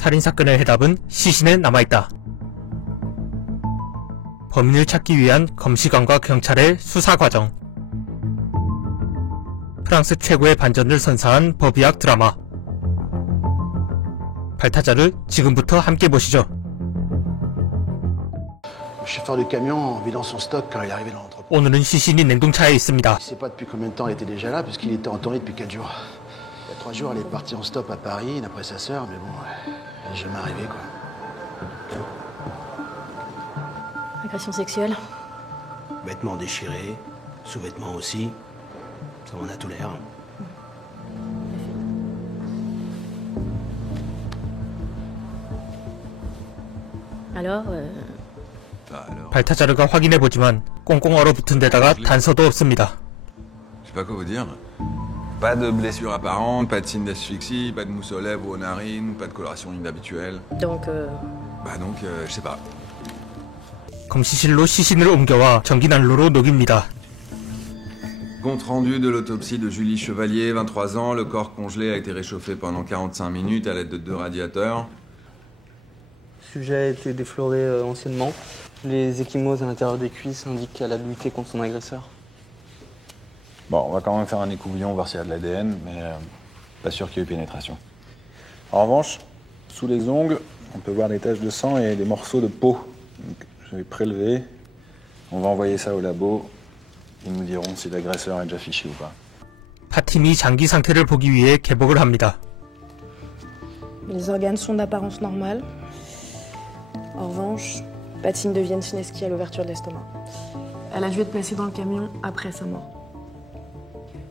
살인사건의 해답은 시신에 남아있다. 범인을 찾기 위한 검시관과 경찰의 수사과정. 프랑스 최고의 반전을 선사한 법의학 드라마. 발타자를 지금부터 함께 보시죠. 오늘은 시신이 냉동차에 있습니다. Agression sexuelle. Vêtements déchirés, sous-vêtements aussi. Ça en a tout l'air. Alors, 발타자르가 확인해보지만 꽁꽁 얼어붙은 데다가 단서도 없습니다. Je sais pas quoi vous dire. Pas de blessure apparente, pas de signe d'asphyxie, pas de mousse aux lèvres ou aux narines, pas de coloration inhabituelle. donc, Je sais pas. 검시실로 시신을 옮겨와 전기난로로 녹입니다. Compte rendu de l'autopsie de Julie Chevalier, 23 ans. Le corps congelé a été réchauffé pendant 45 minutes à l'aide de 2 radiateurs. Le sujet a été défloré anciennement. Les ecchymoses à l'intérieur des cuisses indiquent qu'elle a lutté contre son agresseur. Bon, on va quand même faire un écouvillon, voir s'il y a de l'ADN, mais pas sûr qu'il y ait eu pénétration. En revanche, sous les ongles, on peut voir des taches de sang et des morceaux de peau. Donc, je vais prélever. On va envoyer ça au labo. Ils nous diront si l'agresseur est déjà fiché ou pas. 파팀이 장기 상태를 보기 위해 개복을 합니다. Les organes sont d'apparence normale. En revanche, pas de signe de Wieniawski à l'ouverture de l'estomac. Elle a dû être placée dans le camion après sa mort.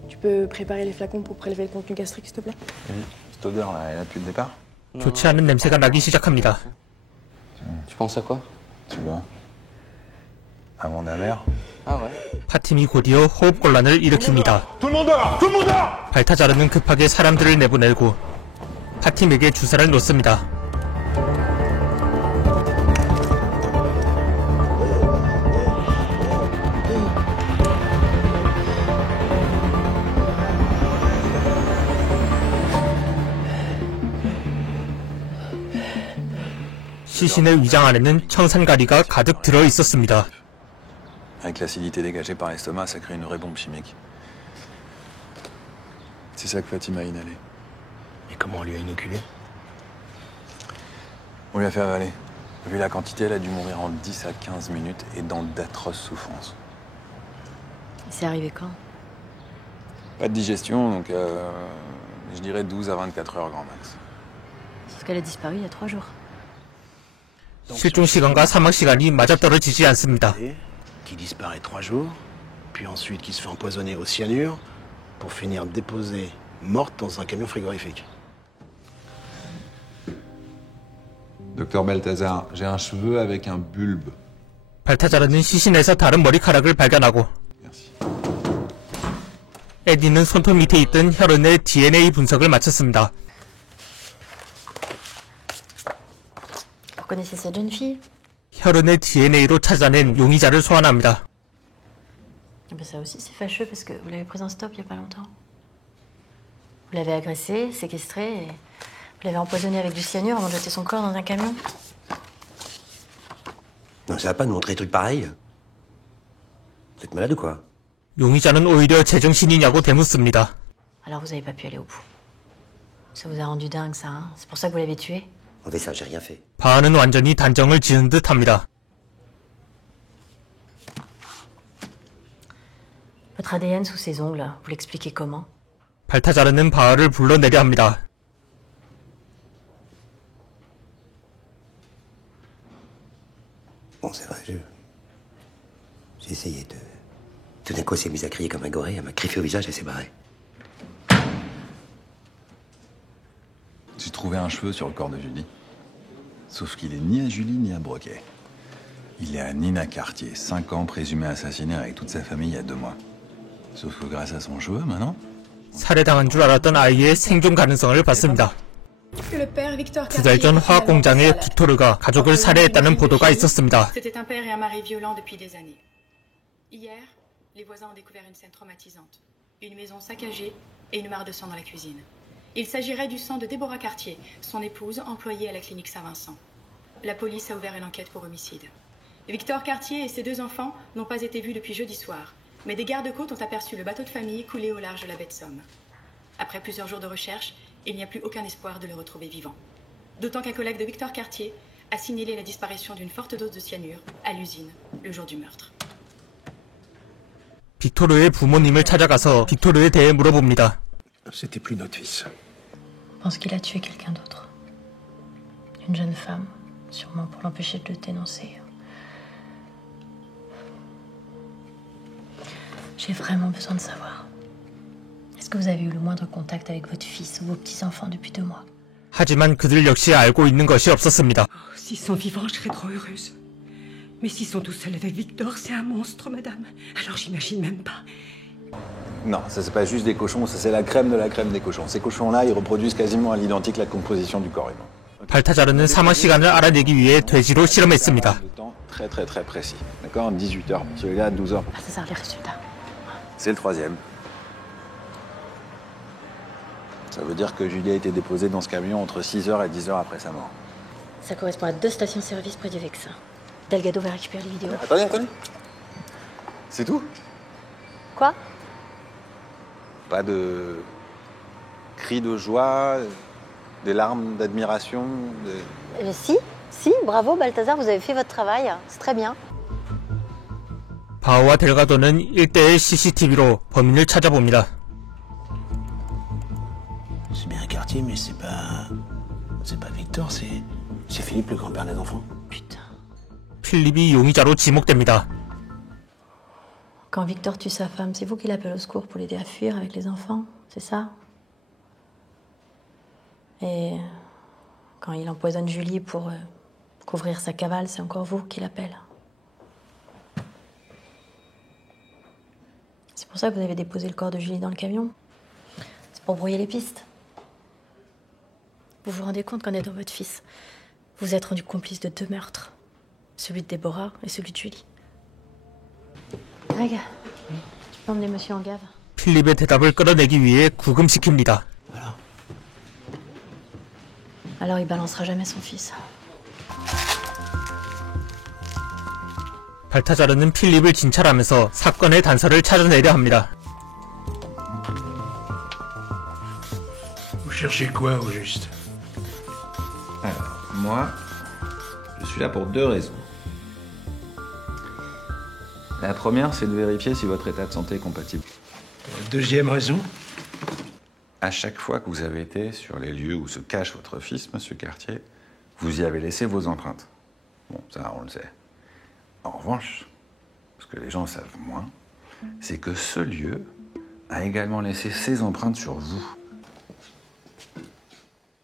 Tu peux préparer les flacons pour prélever le contenu gastrique, s'il te plaît? Oui, cette odeur-là, elle est là depuis le départ? 좋지 않은 냄새가 나기 시작합니다. Tu penses à quoi? Tu vois? À mon amer. Ah ouais? 파팀이 곧이어 호흡곤란을 일으킵니다. 발타자르는 급하게 사람들을 내보내고 파팀에게 주사를 놓습니다. 시신의 위장 안에는 청산가리가 가득 들어 있었습니다. Avec l'acidité dégagée par l'estomac, ça crée une vraie bombe chimique. C'est ça que Fatima a inhalé. Et comment on lui a inoculé? On lui a fait avaler. Vu la quantité, elle a dû mourir en 10 à 15 minutes et dans d'atroces souffrances. c'est arrivé quand? Pas de digestion, donc je dirais 12 à 24 heures grand max. Sauf qu'elle a disparu il y a 3 jours. 실종 시간과 사망 시간이 맞아떨어지지 않습니다. Qui disparaît 3 jours, puis ensuite qui se fait empoisonner au cyanure, pour finir déposée morte dans un camion frigorifique. Docteur Balthazar, j'ai un cheveu avec un bulbe. 발타자르는 시신에서 다른 머리카락을 발견하고 Merci. 에디는 손톱 밑에 있던 혈흔의 DNA 분석을 마쳤습니다. Vous connaissez cette jeune fille? 혈흔의 DNA로 찾아낸 용의자를 소환합니다. Ah ben ça aussi c'est fâcheux parce que vous l'avez prise en stop il y a pas longtemps. Vous l'avez agressée, séquestrée et vous l'avez empoisonnée avec du cyanure avant de jeter son corps dans un camion. Non, ça va pas nous montrer des trucs pareils. Vous êtes malade ou quoi? 용의자는 오히려 제정신이냐고 되묻습니다. Alors vous avez pas pu aller au bout. Ça vous a rendu dingue ça, hein? C'est pour ça que vous l'avez tuée? En fait, ça, j'ai rien fait. 바하는 완전히 단정을 지은 듯합니다. Votre ADN sous ses ongles, vous l'expliquez comment? 발타자르는 바하를 불러내려 합니다. Bon, c'est vrai, j'ai essayé de... Tout d'un coup, elle s'est mise à crier comme un goré, elle m'a griffé au visage et s'est barrée. J'ai trouvé un cheveu sur le corps de Julie. Sauf qu'il est ni à Julie ni à Broquet. Il est à Nina Cartier, 5 ans, présumé assassiné avec toute sa famille il y a 2 mois. Sauf que grâce à son cheveu, maintenant... 살해당한 줄 알았던 아이의 생존 가능성을 봤습니다. 2달 전 화학 공장의 빅토르가 가족을 살해했다는 보도가 있었습니다. C'était un père et un mari violents depuis des années. Hier, les voisins ont découvert une scène traumatisante. Une maison saccagée et une mare de sang dans la cuisine. Il s'agirait du sang de Déborah Cartier, son épouse, employée à la clinique Saint-Vincent. La police a ouvert une enquête pour homicide. Victor Cartier et ses 2 enfants n'ont pas été vus depuis jeudi soir, mais des gardes-côtes ont aperçu le bateau de famille coulé au large de la baie de Somme. Après plusieurs jours de recherche, il n'y a plus aucun espoir de le retrouver vivant. D'autant qu'un collègue de Victor Cartier a signalé la disparition d'une forte dose de cyanure à l'usine le jour du meurtre. 빅토르의 부모님을 찾아가서 빅토르에 대해 물어봅니다. C'était plus notre fils. Je pense qu'il a tué quelqu'un d'autre. Une jeune femme, sûrement pour l'empêcher de le dénoncer. J'ai vraiment besoin de savoir. Est-ce que vous avez eu le moindre contact avec votre fils ou vos petits-enfants depuis 2 mois? 하지만 그들 역시 알고 있는 것이 없었습니다. S'ils sont vivants, je serais trop heureuse. Mais s'ils sont tous seuls avec Victor, c'est un monstre, madame. Alors j'imagine même pas. Non, ça c'est pas juste des cochons, ça c'est la crème de la crème des cochons. Ces cochons-là, ils reproduisent quasiment à l'identique la composition du corps humain. 발타자르는 사망 시간을 알아내기 위해 돼지로 실험했습니다. Le temps très précis. D'accord, 18h. Celui-là à 12h. Balthazar, les résultats. C'est le 3e. Ça veut dire que Julie a été déposée dans ce camion entre 6h et 10h après sa mort. Ça correspond à 2 stations-service près du Vexin. Delgado va récupérer les vidéos. Attendez. C'est tout? Quoi? Pas de cris de joie, des larmes d'admiration Si, bravo Balthazar, vous avez fait votre travail. C'est très bien. 바오와 델가도는 일대의 CCTV로 범인을 찾아봅니다. C'est bien Cartier, mais c'est pas Victor, c'est Philippe, le grand-père des enfants. Putain. 필립이 용의자로 지목됩니다. Quand Victor tue sa femme, c'est vous qui l'appelez au secours pour l'aider à fuir avec les enfants, c'est ça? Et quand il empoisonne Julie pour couvrir sa cavale, c'est encore vous qui l'appelle. C'est pour ça que vous avez déposé le corps de Julie dans le camion? C'est pour brouiller les pistes. Vous vous rendez compte qu'en aidant votre fils, vous êtes rendu complice de 2 meurtres. Celui de Déborah et celui de Julie. Greg, tu peux emmener monsieur en gave? 필립의 대답을 끌어내기 위해 구금시킵니다. Alors il balancera jamais son fils. 발타자르는 필립을 진찰하면서 사건의 단서를 찾아내려 합니다. Vous cherchez quoi, au juste? Alors, moi, je suis là pour 2 raisons. La première, c'est de vérifier si votre état de santé est compatible. Deuxième raison? À chaque fois que vous avez été sur les lieux où se cache votre fils, monsieur Cartier, vous y avez laissé vos empreintes. Bon, ça, on le sait. En revanche, ce que les gens savent moins, c'est que ce lieu a également laissé ses empreintes sur vous.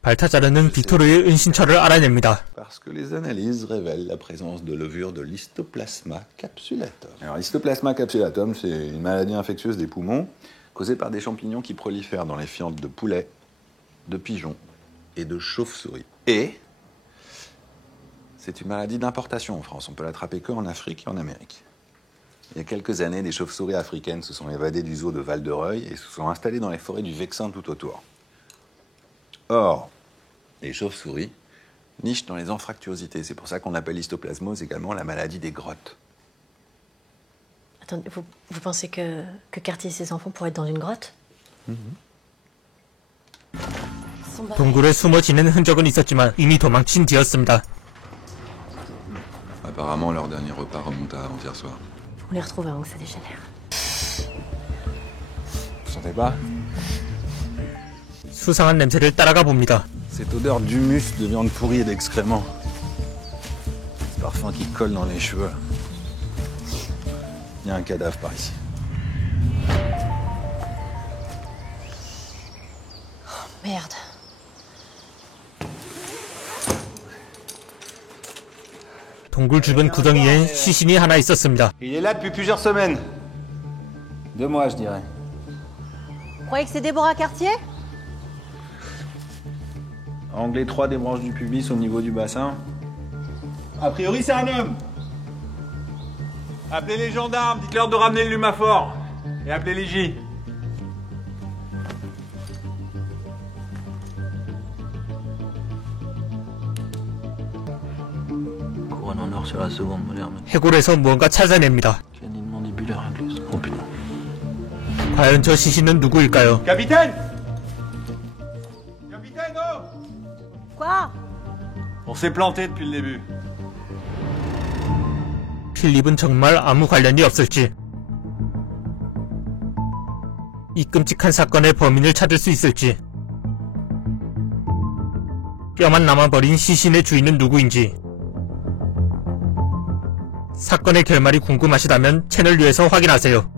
발타자르는 빅토르의 은신처를 알아냅니다. Parce que les analyses révèlent la présence de levures de l'histoplasma capsulatum. Alors, l'histoplasma capsulatum, c'est une maladie infectieuse des poumons causée par des champignons qui prolifèrent dans les fientes de poulet, de pigeons et de chauves-souris. Et c'est une maladie d'importation en France. On peut l'attraper qu'en Afrique et en Amérique. Il y a quelques années, des chauves-souris africaines se sont évadées du zoo de Val-de-Reuil et se sont installées dans les forêts du Vexin tout autour. Or, les chauves-souris nichent dans les anfractuosités. C'est pour ça qu'on appelle l'histoplasmose également la maladie des grottes. Attendez, vous pensez que Cartier et ses enfants pourraient être dans une grotte? 동굴에 숨어 지낸 흔적은 있었지만 이미 도망친 뒤였습니다. Apparemment, leur dernier repas remonte à avant-hier soir. On les retrouve avant que ça dégénère. Vous sentez pas? 수상한 냄새를 따라가 봅니다. Cette odeur d'humus, de viande pourrie et d'excréments. Ce parfum qui colle dans les cheveux. Il y a un cadavre par ici. Merde. 동굴 주변 구덩이엔 시신이 하나 있었습니다. Il est là depuis plusieurs semaines. 2 mois, je dirais. Vous croyez que c'est Déborah Cartier? Angle étroit des branches du pubis au niveau du bassin. A priori, c'est un homme. Appelez les gendarmes, dites-leur de ramener le lumaphore. Et appelez les J. un en or sur la seconde moderne. 해골에서 무언가 찾아냅니다. Canine mandibulaire incluse. Oh putain. 과연 저 시신은 누구일까요? Capitaine Capitaine, oh Quoi? On s'est planté depuis le début. 필립은 정말 아무 관련이 없을지. 이 끔찍한 사건의 범인을 찾을 수 있을지. 뼈만 남아버린 시신의 주인은 누구인지. 사건의 결말이 궁금하시다면 채널 U에서 확인하세요.